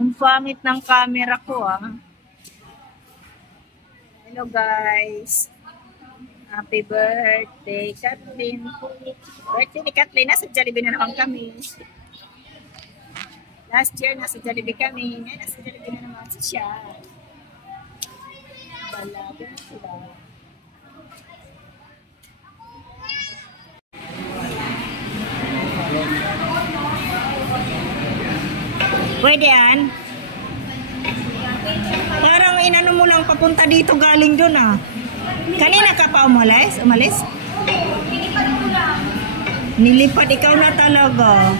Ang pangit ng camera ko Hello guys. Happy birthday, Kathleen. Birthday ni Kathleen. Nasa Jollibee na naman kami. Last year, nasa Jollibee kami. Ngayon, nasa Jollibee na naman siya. Balaga na sila. Pwede yan? Parang inano mo lang papunta dito galing doon Kanina ka pa umalis? Nilipad ikaw na talaga.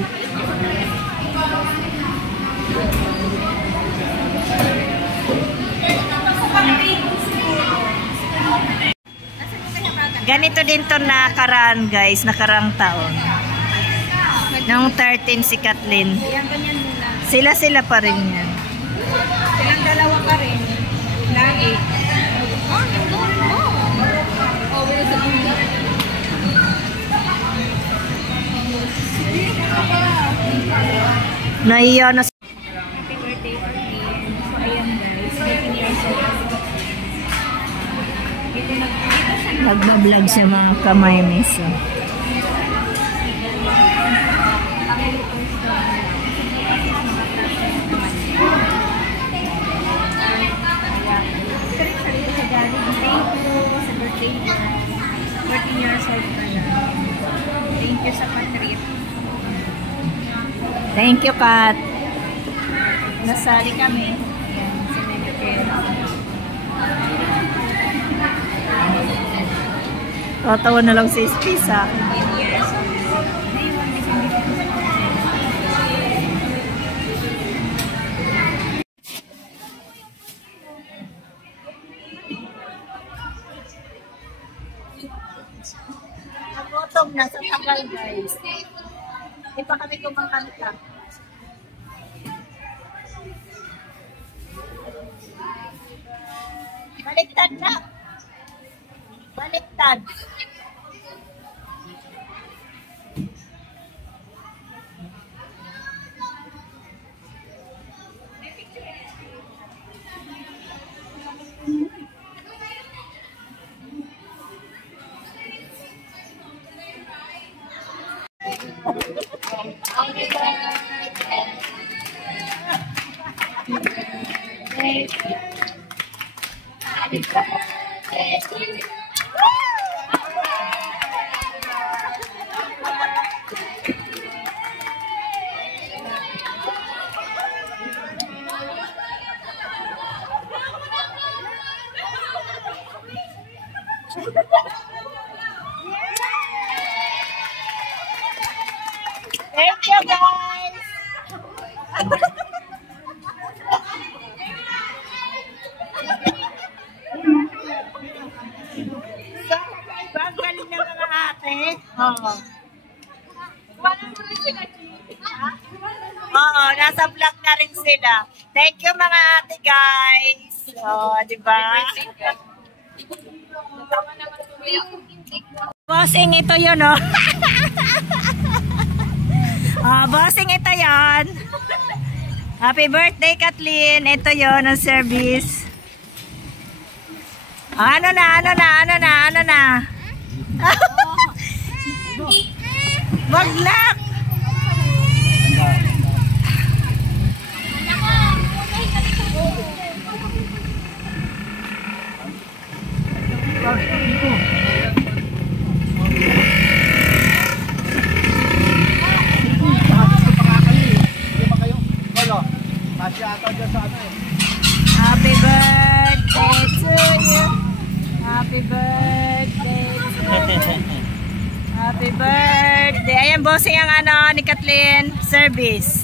Ganito din to nakaraan guys, nakarang taon. Noong 13 si Kathleen. Sila pa rin yan. Silang dalawa pa rin. Lagi. Naiya na. Happy birthday for me. So ayan guys, 15 years old. Nagbablog siya mga kamay miso. Thank you sa patrit. Thank you, Kat. Nasali kami. Ayan, si Medicare. Tatawa na lang si SP sa akin. 10 years old. Nagutom na sa tagal guys. Hindi pa kami kumangkanta. Baliktad na. Baliktad. Thank you guys. Galing na mga ate. Oo, nasa vlog na rin sila. Thank you mga ate guys. Di ba? Bossing ito yun bossing ito yon. Happy birthday Kathleen. Ito yon ang service. Ano na? Wag lang. Happy birthday to you. Happy birthday to you. Happy birthday. Ayan bossing ang ni Kathleen service.